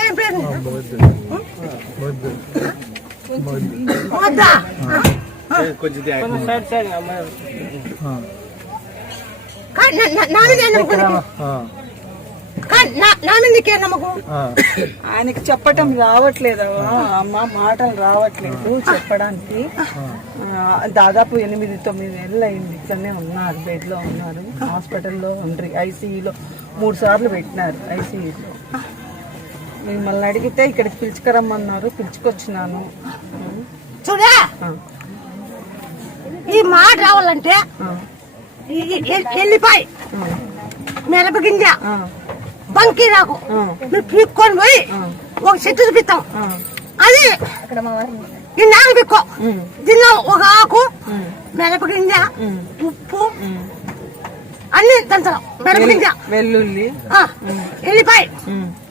ఏం పేరు వద్దా ఆయనకి చెప్పటం రావట్లేదు అమ్మ, మాటలు రావట్లేదు చెప్పడానికి. దాదాపు 8-9 నెలలు అయింది. ఇక్కడనే ఉన్నారు, బెడ్ లో ఉన్నారు, హాస్పిటల్లో ఉండ్రి. ఐసీయూలో 3 సార్లు పెట్టినారు ఐసీయూలో. మిమ్మల్ని అడిగితే ఇక్కడికి పిలుచుకురమ్మన్నారు, పిలుచుకొచ్చినాను. చూడా ఈ మాట రావాలంటే ఎల్లిపాయ, మిరపగింజ, బంకి రాకు మీరు పీక్కొని పోయి ఒక చెట్టు చూపిస్తాం. అది ఈ నాలుగు పిక్కో, దీనిలో ఒక ఆకు, మిరపగింజ, ఉప్పు అన్ని దంచడం, మిరపగింజ, వెల్లుల్లి, ఎల్లిపాయ,